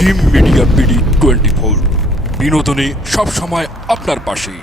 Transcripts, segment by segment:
Gym media BD 24 বিনোদনে সব সময় আপনার পাশে।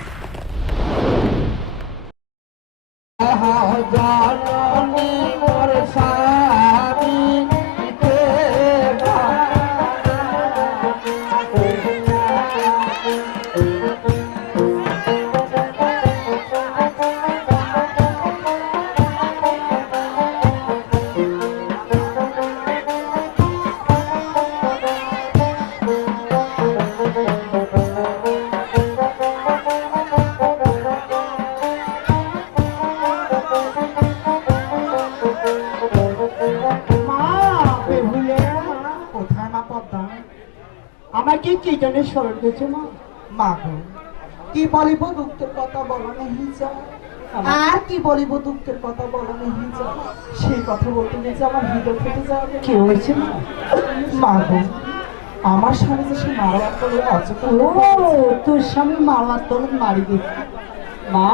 আমাকে কি জন্য স্মরণ করছে মা? মা গো, কি বলিব দুঃখের কথা বলা নেই যায়, আর কি বলিব দুঃখের কথা বলা নেই যায়, সেই কথা বলতে গেছে আমার হৃদয় ফেটে যাবে। কি হয়েছে মা? মা গো, আমার স্বামী যে সে মারার তলে অচেতন। ও, তোর স্বামী মারার তলে মারি গেছে। মা,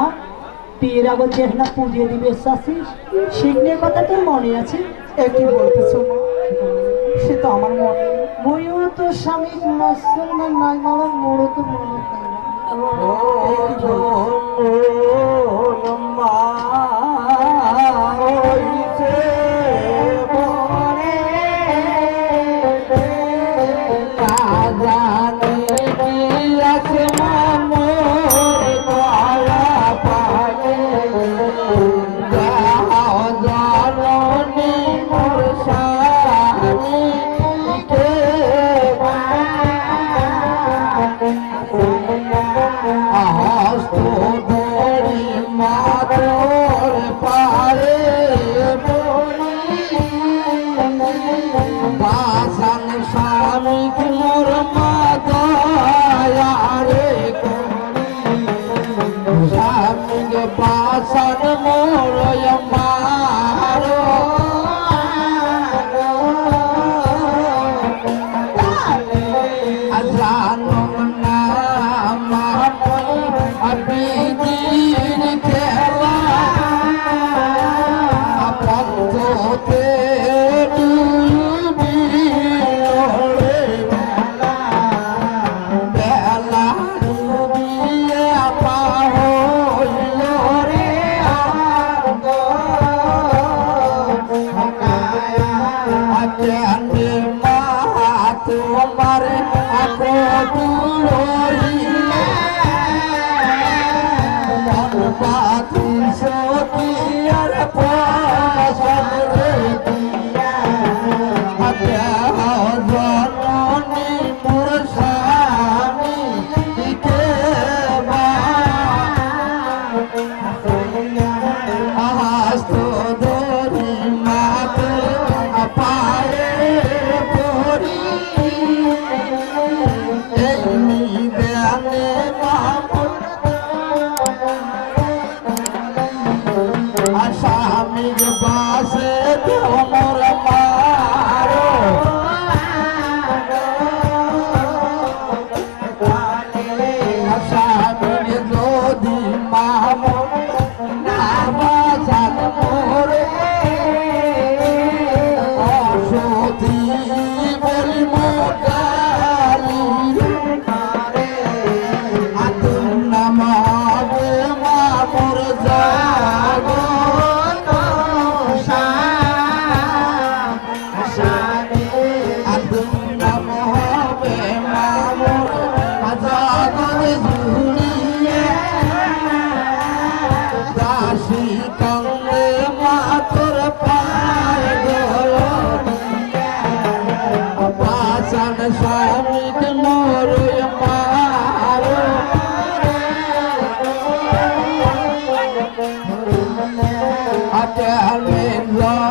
বিয়ের আগে যে না পুজিয়ে দিবে চাষিস, সেই কথা তোর মনে আছে? একই বলতেছো মা, সে তো আমার মনে। ময়ও তো স্বামী মুসলমান নাই মারা মোড়ো তো মনে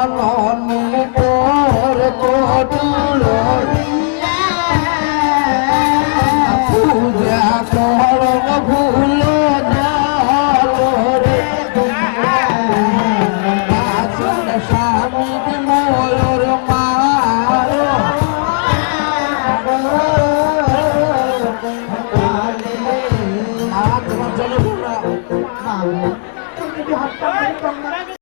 I